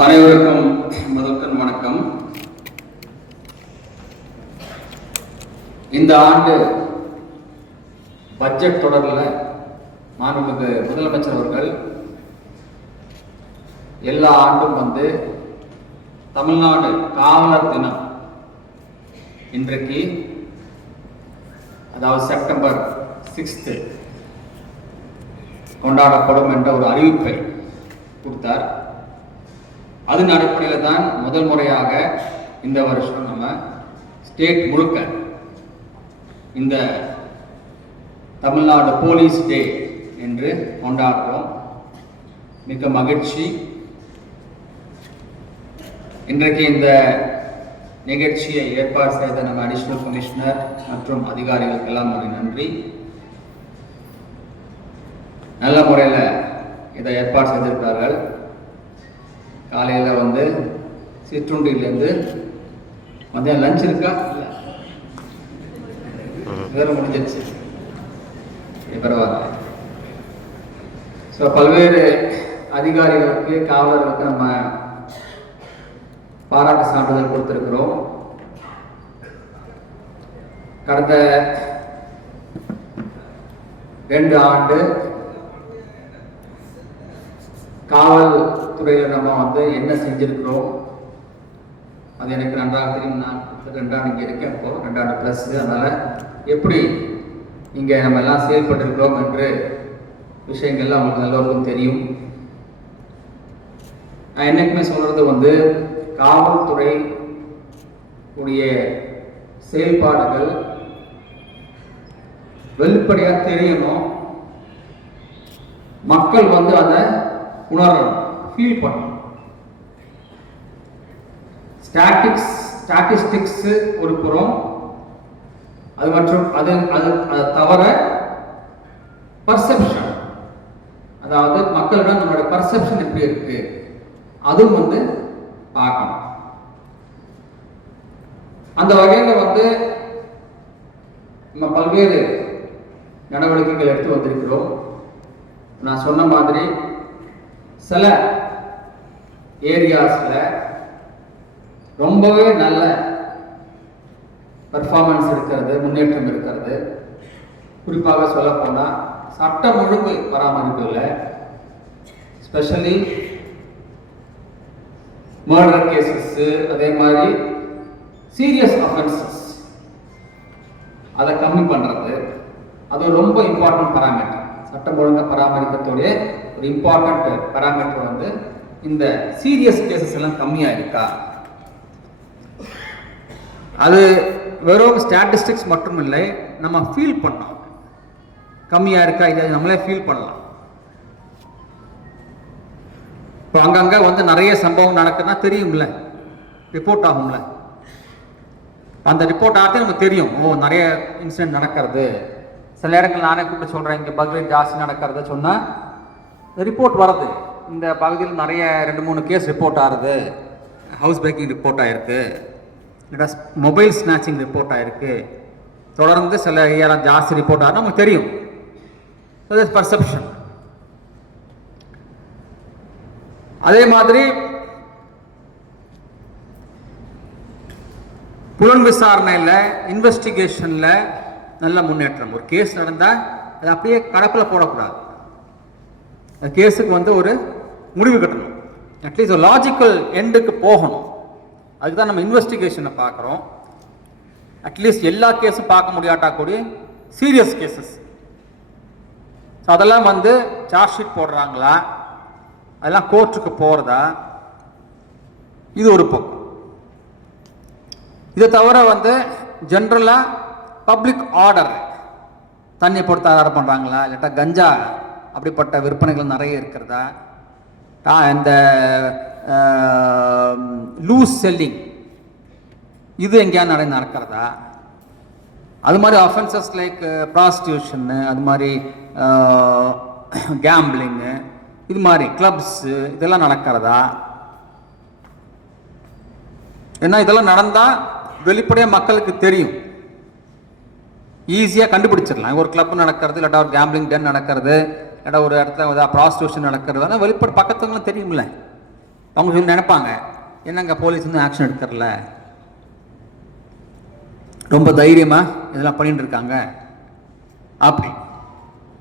அனைவருக்கும் முதற்கண் வணக்கம். இந்த ஆண்டு பட்ஜெட் தொடரில் மாண்புமிகு முதலமைச்சர் அவர்கள் எல்லா ஆண்டும் வந்து தமிழ்நாடு காவலர் தினம் இன்றைக்கு அதாவது செப்டம்பர் சிக்ஸ்த்து கொண்டாடப்படும் என்ற ஒரு அறிவிப்பை கொடுத்தார். அதன் அடிப்படையில் தான் முதல் முறையாக இந்த வருஷம் நம்ம ஸ்டேட் முழுக்க இந்த தமிழ்நாடு போலீஸ் டே என்று கொண்டாடுறோம். மிக மகிழ்ச்சி. இன்றைக்கு இந்த நிகழ்ச்சியை ஏற்பாடு செய்த நம்ம அடிஷனல் கமிஷனர் மற்றும் அதிகாரிகளுக்கெல்லாம் ஒரு நன்றி. நல்ல முறையில் இதை ஏற்பாடு செய்திருக்கிறார்கள். காலையில் வந்து சிற்றுண்டிலேருந்து மதியம் லஞ்ச் இருக்கா? இல்லை முடிஞ்சிருச்சு. பரவாயில்ல. ஸோ பல்வேறு அதிகாரிகளுக்கு காவலர்களுக்கு நம்ம பாராட்டு சான்றிதழ் கொடுத்துருக்குறோம். கடந்த ரெண்டு ஆண்டு காவல் காவல்துறையில் நம்ம வந்து என்ன செஞ்சிருக்கிறோம்? அது எனக்கு நன்றாக தெரியும். நான் ரெண்டாண்டு இங்கே இருக்கேன் இப்போ ரெண்டாண்டு ப்ளஸ் அதனால் எப்படி இங்கே நம்ம எல்லாம் செயல்பட்டிருக்கிறோம் என்று விஷயங்கள்லாம் அவங்களுக்கு எல்லோருக்கும் தெரியும். நான் என்னைக்குமே சொல்கிறது வந்து காவல்துறை உடைய செயல்பாடுகள் வெளிப்படையாக தெரியணும். மக்கள் வந்து அதை உணரணும். ஃபீல் பண்ணணும் ஸ்டாட்டிக்ஸ் ஸ்டாட்டிஸ்டிக்ஸ் ஒரு புறம். அது மற்றும் அது அது அதை தவிர பர்செப்ஷன் அதாவது மக்களிடம் நம்மளோட பர்செப்ஷன் எப்படி இருக்கு? அதுவும் வந்து பார்க்கணும். அந்த வகையில் வந்து நம்ம பல்வேறு நடவடிக்கைகள் எடுத்து வந்திருக்கிறோம். நான் சொன்ன மாதிரி சில ஏரியாஸில் ரொம்பவே நல்ல பர்ஃபார்மன்ஸ் இருக்கிறது முன்னேற்றம் இருக்கிறது. குறிப்பாக சொல்லப்போனால் சட்டம் ஒழுங்கு பராமரிப்பில் இல்லை ஸ்பெஷலி மர்டர் கேசஸ்ஸு அதே மாதிரி சீரியஸ் அஃபென்சஸ் அதை கம்மி பண்ணுறது அது ரொம்ப இம்பார்ட்டன்ட் பராமீட்டர் சட்டம் ஒழுங்கை பராமரிக்கக்கூடிய ஒரு இம்பார்ட்டன்ட் பராமீட்டர் வந்து இந்த சீரியஸ் கேசஸ் எல்லாம் கம்மியாக இருக்கா அது வெறும் ஸ்டாட்டிஸ்டிக்ஸ் மட்டும் இல்லை நம்ம ஃபீல் பண்ணோம். கம்மியாக இருக்கா இதை நம்மளே ஃபீல் பண்ணலாம். இப்போ அங்கங்கே வந்து நிறைய சம்பவம் நடக்குதுன்னா தெரியும்ல? ரிப்போர்ட் ஆகும்ல? அந்த ரிப்போர்ட் ஆகிறது நமக்கு தெரியும். ஓ நிறைய இன்சிடென்ட் நடக்கிறது. சில இடங்கள் நானே கூப்பிட்டு சொல்கிறேன் இங்கே பக்ரீத் ஜாஸ்தி நடக்கிறத சொன்னால் ரிப்போர்ட் வருது இந்த பகுதியில் நிறைய ரெண்டு மூணு கேஸ் ரிப்போர்ட் ஆகுது. ஹவுஸ் பிரேக்கிங் ரிப்போர்ட் ஆகிருக்கு இல்லை மொபைல் ஸ்நாச்சிங் ரிப்போர்ட் ஆகிருக்கு தொடர்ந்து சில ஏரியா ஜாஸ்தி ரிப்போர்ட் ஆகுது. நமக்கு தெரியும். பர்செப்ஷன் அதே மாதிரி புலன் விசாரணையில் இன்வெஸ்டிகேஷனில் நல்ல முன்னேற்றம். ஒரு கேஸ் நடந்தால் அது அப்படியே கடப்பில் போடக்கூடாது. கேஸுக்கு வந்து ஒரு முடிவு கட்டணும். அட்லீஸ்ட் ஒரு லாஜிக்கல் எண்டுக்கு போகணும். அதுதான் நம்ம இன்வெஸ்டிகேஷனை பார்க்குறோம். அட்லீஸ்ட் எல்லா கேஸும் பார்க்க முடியாட்டா கூட சீரியஸ் கேசஸ் ஸோ அதெல்லாம் வந்து சார்ஜ் ஷீட் போடுறாங்களா? அதெல்லாம் கோர்ட்டுக்கு போகிறதா இது ஒரு பக்கம். இதை தவிர வந்து ஜென்ரலாக பப்ளிக் ஆர்டர் தண்ணி போட்டு தயார் பண்ணுறாங்களா இல்லாட்டா கஞ்சா அப்படிப்பட்ட விற்பனைகள் நிறைய இருக்கிறதா? இந்த லூஸ் செல்லிங் இது எங்கேயா நடை நடக்கிறதா? அது மாதிரி அஃபென்சஸ் லைக் ப்ராஸ்டியூஷன்னு அது மாதிரி கேம்பிளிங்கு இது மாதிரி கிளப்ஸு இதெல்லாம் நடக்கிறதா? ஏன்னா இதெல்லாம் நடந்தால் வெளிப்படையாக மக்களுக்கு தெரியும். ஈஸியாக கண்டுபிடிச்சிடலாம். ஒரு கிளப் நடக்கிறது இல்லாட்டா ஒரு கேம்பிளிங் டென் நடக்கிறது. இடம் ஒரு இடத்துல ஏதாவது ப்ராஸ்டியூஷன் நடக்கிறது ஆனால் வெளிப்பட பக்கத்துங்களும் தெரியும்ல. அவங்க சொல்லி நினைப்பாங்க என்னங்க போலீஸ் வந்து ஆக்ஷன் எடுக்கிறல? ரொம்ப தைரியமாக இதெல்லாம் பண்ணிட்டு இருக்காங்க. அப்படி.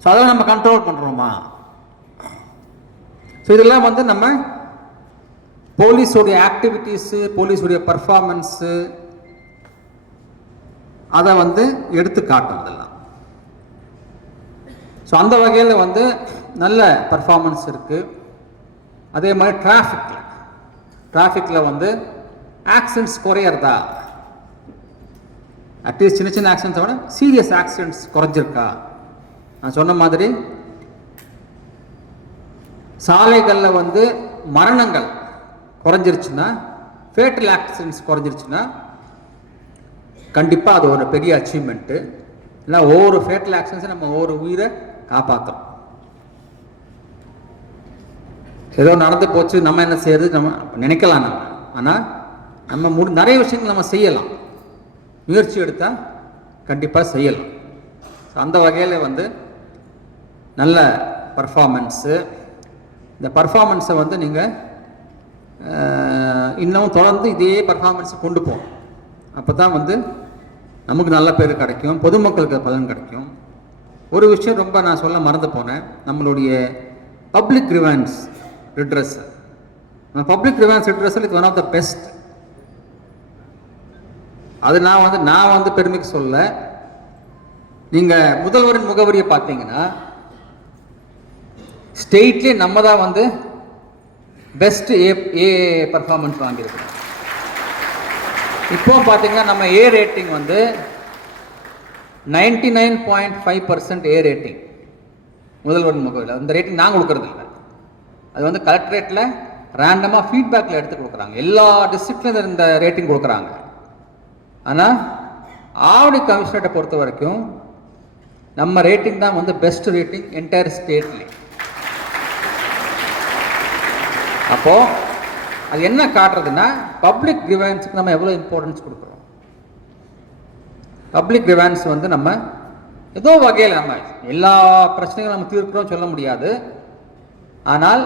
ஸோ அதெல்லாம் நம்ம கண்ட்ரோல் பண்ணுறோமா ஸோ இதெல்லாம் வந்து நம்ம போலீஸோடைய ஆக்டிவிட்டீஸு போலீஸுடைய பர்ஃபார்மன்ஸு அதை வந்து எடுத்து காட்டும் இதெல்லாம் ஸோ அந்த வகையில் வந்து நல்ல பர்ஃபார்மன்ஸ் இருக்குது அதே மாதிரி டிராஃபிக்கில் டிராஃபிக்கில் வந்து ஆக்சிடென்ட்ஸ் குறையிறதா? அட்லீஸ்ட் சின்ன சின்ன ஆக்சிடென்ட்ஸை விட சீரியஸ் ஆக்சிடென்ட்ஸ் குறைஞ்சிருக்கா? நான் சொன்ன மாதிரி சாலைகளில் வந்து மரணங்கள் குறைஞ்சிருச்சுன்னா ஃபேட்டல் ஆக்சிடென்ட்ஸ் குறைஞ்சிருச்சுன்னா கண்டிப்பாக அது ஒரு பெரிய அச்சீவ்மெண்ட்டு இல்லை ஒவ்வொரு ஃபேட்டல் ஆக்சிடென்ட்ஸும் நம்ம ஒவ்வொரு உயிரை காப்பாற்றும் ஏதோ நடந்து போச்சு நம்ம என்ன செய்யறது? நம்ம நினைக்கலாம் நம்ம. ஆனால் நம்ம முடி நிறைய விஷயங்கள் நம்ம செய்யலாம். முயற்சி எடுத்தால் கண்டிப்பாக செய்யலாம். ஸோ அந்த வகையில் வந்து நல்ல பர்ஃபார்மன்ஸு இந்த பர்ஃபார்மன்ஸை வந்து நீங்கள் இன்னமும் தொடர்ந்து இதே பர்ஃபார்மன்ஸை கொண்டு போகணும். அப்போ தான் வந்து நமக்கு நல்ல பேர் கிடைக்கும் பொதுமக்களுக்கு பலன் கிடைக்கும். ஒரு விஷயம் ரொம்ப நான் சொல்ல மறந்து போனேன். நம்மளுடைய பப்ளிக் ரிவான்ஸ் ரிட்ரஸ் பப்ளிக் ரிவான்ஸ் ரிட்ரஸில் இது ஒன் ஆஃப் த பெஸ்ட் அது நான் வந்து நான் வந்து பெருமைக்கு சொல்ல நீங்கள் முதல்வரின் முகவரியை பார்த்தீங்கன்னா ஸ்டேட்லேயே நம்ம தான் வந்து பெஸ்ட் ஏ ஏ பர்ஃபார்மன்ஸ் வாங்கியிருக்கோம் இப்போ பார்த்தீங்கன்னா நம்ம ஏ ரேட்டிங் வந்து ninety nine point five percent A rating முதல்வர் முகவரியில் அந்த ரேட்டிங் நான் கொடுக்கறது இல்லை அது வந்து கலெக்டரேட்டில் ரேண்டமாக ஃபீட்பேக்கில் எடுத்து கொடுக்குறாங்க. எல்லா டிஸ்ட்ரிக்ட்லேயும் இந்த ரேட்டிங் கொடுக்குறாங்க. ஆனால் ஆவடி கமிஷனரை பொறுத்த வரைக்கும் நம்ம ரேட்டிங் தான் வந்து பெஸ்ட் ரேட்டிங் என்டையர் ஸ்டேட்லேயே அப்போது அது என்ன காட்டுறதுன்னா பப்ளிக் கிரிவான்ஸுக்கு நம்ம எவ்வளோ இம்பார்ட்டன்ஸ் கொடுக்குறோம்? பப்ளிக் கிரிவான்ஸ் வந்து நம்ம ஏதோ வகையில் நம்ம எல்லா பிரச்சனைகளும் நம்ம தீர்க்கிறோம் சொல்ல முடியாது. ஆனால்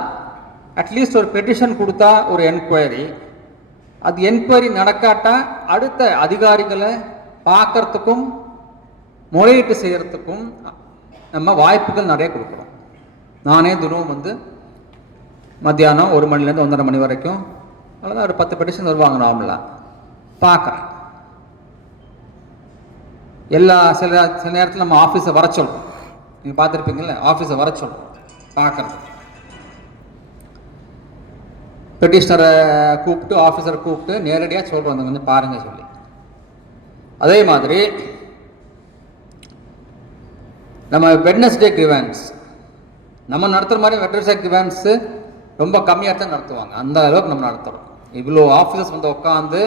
அட்லீஸ்ட் ஒரு பெட்டிஷன் கொடுத்தா ஒரு என்கொயரி அது என்கொயரி நடக்காட்டா அடுத்த அதிகாரிகளை பார்க்கறதுக்கும் முறையீட்டு செய்கிறதுக்கும் நம்ம வாய்ப்புகள் நிறைய கொடுக்குறோம். நானே தினமும் வந்து மத்தியானம் ஒரு மணிலேருந்து ஒன்றரை மணி வரைக்கும் அவ்வளோதான் ஒரு பத்து பெட்டிஷன் வருவாங்க நார்மலாக பார்க்குறேன். எல்லா சில சில நேரத்தில் நம்ம ஆஃபீஸை வர சொல்றோம் நீங்கள் பார்த்துருப்பீங்கல்ல ஆஃபீஸை வர சொல்லணும் பார்க்குறது. பெட்டிஷனரை கூப்பிட்டு ஆஃபீஸரை கூப்பிட்டு நேரடியாக சொல்கிறோம் வந்து கொஞ்சம் பாருங்க சொல்லி. அதே மாதிரி நம்ம வெட்னஸ்டே கிரிவான்ஸ் நம்ம நடத்துகிற மாதிரி வெட்னஸ்டே கிரிவான்ஸு ரொம்ப கம்மியாக தான் நடத்துவாங்க. அந்த அளவுக்கு நம்ம நடத்துகிறோம் இவ்வளோ ஆஃபீஸர்ஸ் வந்து உட்காந்து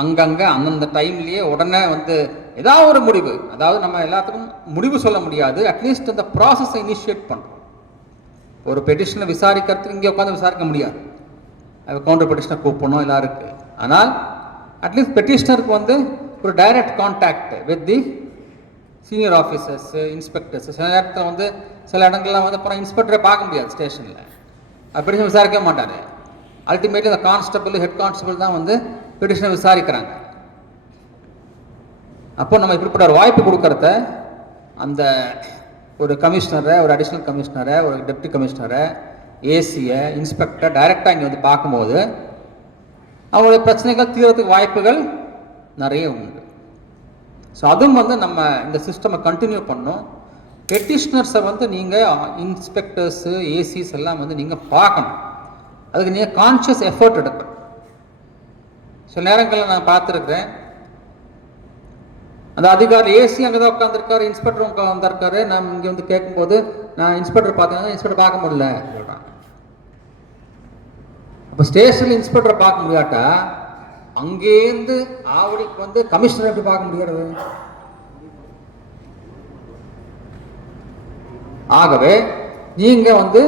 அங்கங்கே அந்தந்த டைம்லேயே உடனே வந்து ஏதாவது ஒரு முடிவு. அதாவது நம்ம எல்லாத்துக்கும் முடிவு சொல்ல முடியாது. அட்லீஸ்ட் அந்த ப்ராசஸை இனிஷியேட் பண்ணுறோம் ஒரு பெட்டிஷனை விசாரிக்கிறதுக்கு இங்கே உட்காந்து விசாரிக்க முடியாது. அது கவுண்டர் பெட்டிஷனை கூப்பிடணும் எல்லாம் இருக்குது ஆனால் அட்லீஸ்ட் பெட்டிஷனருக்கு வந்து ஒரு direct contact with the senior officers inspectors சில நேரத்தில் வந்து சில இடங்கள்லாம் வந்து அப்புறம் இன்ஸ்பெக்டரை பார்க்க முடியாது ஸ்டேஷனில் பெட்டிஷன் விசாரிக்க மாட்டார். அல்டிமேட்லி அந்த கான்ஸ்டபிள் ஹெட் கான்ஸ்டபிள் தான் வந்து பெட்டிஷனை விசாரிக்கிறாங்க. அப்போ நம்ம இப்படிப்பட்ட ஒரு வாய்ப்பு கொடுக்கறத அந்த ஒரு கமிஷனரை ஒரு அடிஷ்னல் கமிஷனரை ஒரு டெப்டி கமிஷனரை ஏசியை இன்ஸ்பெக்டர் டைரெக்டாக இங்கே வந்து பார்க்கும்போது அவங்களுடைய பிரச்சனைகள் தீர்றதுக்கு வாய்ப்புகள் நிறைய உண்டு. ஸோ அதுவும் வந்து நம்ம இந்த சிஸ்டமை கண்டினியூ பண்ணோம் பெட்டிஷ்னர்ஸை வந்து நீங்கள் இன்ஸ்பெக்டர்ஸு ஏசிஸ் எல்லாம் வந்து நீங்கள் பார்க்கணும். அதுக்கு நீங்கள் கான்ஷியஸ் எஃபர்ட் எடுக்கணும். சில நேரங்களில் நான் பார்த்துருக்குறேன். அந்த அதிகாரி ஏசி அங்கே தான் உட்காந்துருக்காரு இன்ஸ்பெக்டர் உட்காந்துருக்காரு நான் இங்கே வந்து கேட்கும்போது நான் இன்ஸ்பெக்டர் பார்த்தேன். இன்ஸ்பெக்டர் பார்க்க முடியல. சொல்கிறான் அப்போ ஸ்டேஷனில் இன்ஸ்பெக்டரை பார்க்க முடியாட்டா? அங்கேருந்து ஆவடிக்கு வந்து கமிஷனர் எப்படி பார்க்க முடியாது ஆகவே நீங்கள் வந்து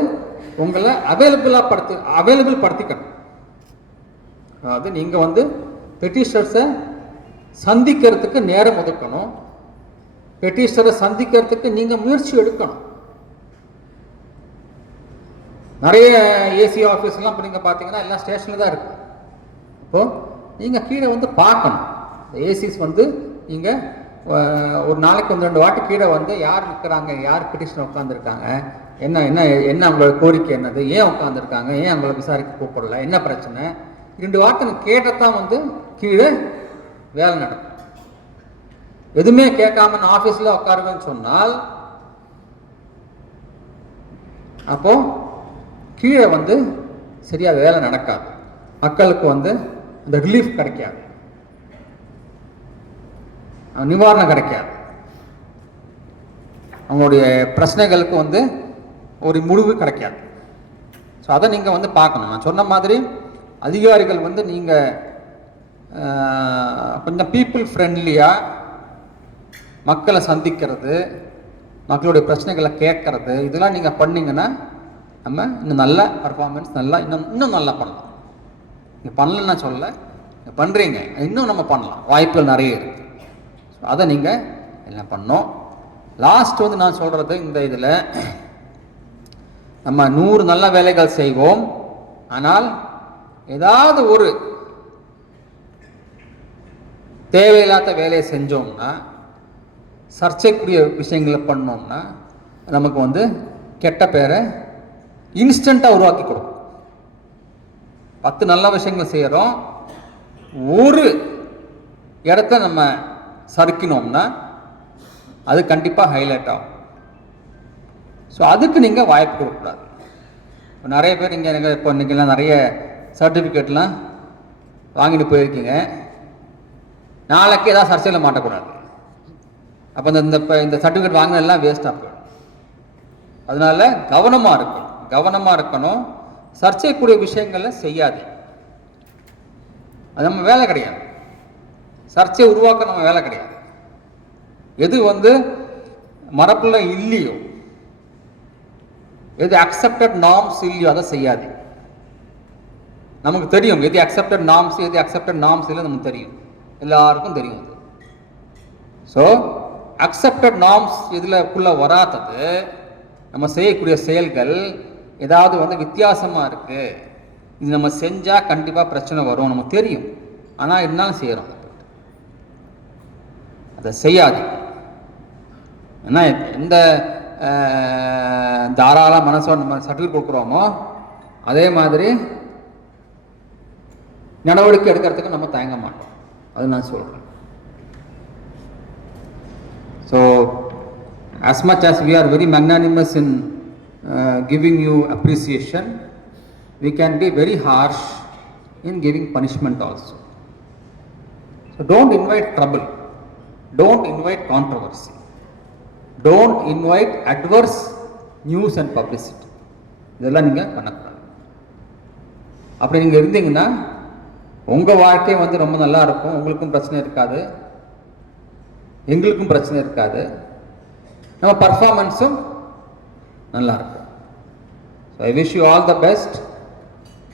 உங்களை அவைலபிளாக படுத்தி அவைலபிள் படுத்திக்கணும் அதாவது நீங்கள் வந்து பெட்டிஷர்ஸை சந்திக்கிறதுக்கு நேரம் ஒதுக்கணும். பெட்டிஷரை சந்திக்கிறதுக்கு நீங்கள் முயற்சி எடுக்கணும். நிறைய ஏசி ஆஃபீஸ்லாம் இப்போ நீங்கள் பார்த்தீங்கன்னா எல்லாம் ஸ்டேஷனில் தான் இருக்கும் இப்போது நீங்கள் கீழே வந்து பார்க்கணும். ஏசிஸ் வந்து நீங்கள் ஒரு நாளைக்கு வந்து ரெண்டு வாட்டி கீழே வந்து யார் நிற்கிறாங்க யார் பிட்டிஷன் உட்காந்துருக்காங்க என்ன என்ன என்ன அவங்களோட கோரிக்கை என்னது ஏன் உட்காந்துருக்காங்க ஏன் அவங்கள விசாரிக்க கூப்பிடல என்ன பிரச்சனை ரெண்டு வார்த்தை கேட்டத்தான் வந்து கீழே வேலை நடக்கும். எதுவுமே கேட்காம நான் ஆஃபீஸில் உட்காருவேன்னு சொன்னால் அப்போ கீழே வந்து சரியாக வேலை நடக்காது. மக்களுக்கு வந்து இந்த ரிலீஃப் கிடைக்காது. நிவாரணம் கிடைக்காது. அவங்களுடைய பிரச்சனைகளுக்கு வந்து ஒரு முடிவு கிடைக்காது. ஸோ அதை நீங்கள் வந்து பார்க்கணும். நான் சொன்ன மாதிரி அதிகாரிகள் வந்து நீங்கள் கொஞ்சம் பீப்புள் ஃப்ரெண்ட்லியாக மக்களை சந்திக்கிறது மக்களுடைய பிரச்சனைகளை கேட்கறது இதெல்லாம் நீங்கள் பண்ணீங்கன்னா நம்ம இன்னும் நல்ல பர்ஃபார்மன்ஸ் நல்லா இன்னும் இன்னும் நல்லா பண்ணலாம். நீங்கள் பண்ணலன்னா சொல்லலை பண்ணுறீங்க இன்னும் நம்ம பண்ணலாம். வாய்ப்புகள் நிறைய இருக்குது ஸோ அதை நீங்கள் எல்லாம் பண்ணோம் லாஸ்ட் வந்து நான் சொல்கிறது இந்த இதில் நம்ம நூறு நல்ல வேலைகள் செய்வோம் ஆனால் ஏதாவது ஒரு தேவையில்லாத வேலையை செஞ்சோம்னா சர்ச்சைக்குரிய விஷயங்களை பண்ணோம்னா நமக்கு வந்து கெட்ட பேரை இன்ஸ்டண்ட்டாக உருவாக்கி கொடுக்கும். பத்து நல்ல விஷயங்கள் செய்கிறோம் ஒரு இடத்த நம்ம சறுக்கினோம்னா அது கண்டிப்பாக ஹைலைட் ஆகும். ஸோ அதுக்கு நீங்கள் வாய்ப்பு கொடுக்கக்கூடாது. இப்போ நிறைய பேர் இங்கே எனக்கு இப்போ இன்றைக்கெல்லாம் நிறைய சர்டிஃபிகேட்லாம் வாங்கிட்டு போயிருக்கீங்க. நாளைக்கு ஏதாவது சர்ச்சையில் மாட்டக்கூடாது. அப்போ இந்த இந்த இப்போ இந்த சர்டிஃபிகேட் வாங்கினதெல்லாம் வேஸ்ட்டாக போயிடும். அதனால கவனமாக இருக்கணும். கவனமாக இருக்கணும். சர்ச்சைக்குரிய விஷயங்களை செய்யாது. அது நம்ம வேலை கிடையாது. சர்ச்சையை உருவாக்க நம்ம வேலை கிடையாது. எது வந்து மரப்புல இல்லையோ எது அக்செப்டட் நார்ம்ஸ் இல்லையோ அதை செய்யாது. நமக்கு தெரியும். எது அக்செப்டட் நாம்ஸ் எது அக்செப்டட் நாம்ஸ் இல்லை நமக்கு தெரியும். எல்லாருக்கும் தெரியும் அது. ஸோ அக்செப்டட் நாம்ஸ் இதில் வராதது நம்ம செய்யக்கூடிய செயல்கள் ஏதாவது வந்து வித்தியாசமாக இருக்குது இது நம்ம செஞ்சால் கண்டிப்பாக பிரச்சனை வரும் நமக்கு தெரியும். ஆனால் இருந்தாலும் செய்கிறோம் அதை செய்யாது ஏன்னா எந்த தாராள மனசோட நம்ம சட்டில் கொடுக்குறோமோ அதே மாதிரி நடவடிக்கை எடுக்கிறதுக்கு நம்ம தயங்க மாட்டோம் அது நான் சொல்கிறேன் so as much as we are very magnanimous in uh, giving you appreciation, we can be very harsh in giving punishment also. So don't invite trouble. Don't invite controversy. Don't invite adverse news and publicity. இதெல்லாம் நீங்கள் பண்ணக்கூடாது அப்படி நீங்கள் இருந்தீங்கன்னா உங்கள் வாழ்க்கை வந்து ரொம்ப நல்லா இருக்கும். உங்களுக்கும் பிரச்சனை இருக்காது. எங்களுக்கும் பிரச்சனை இருக்காது. நம்ம பர்ஃபார்மன்ஸும் நல்லா இருக்கும். So I wish you all the best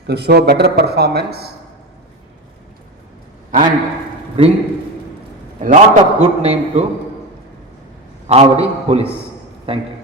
to show better performance and bring lot of good name to Avadi police thank you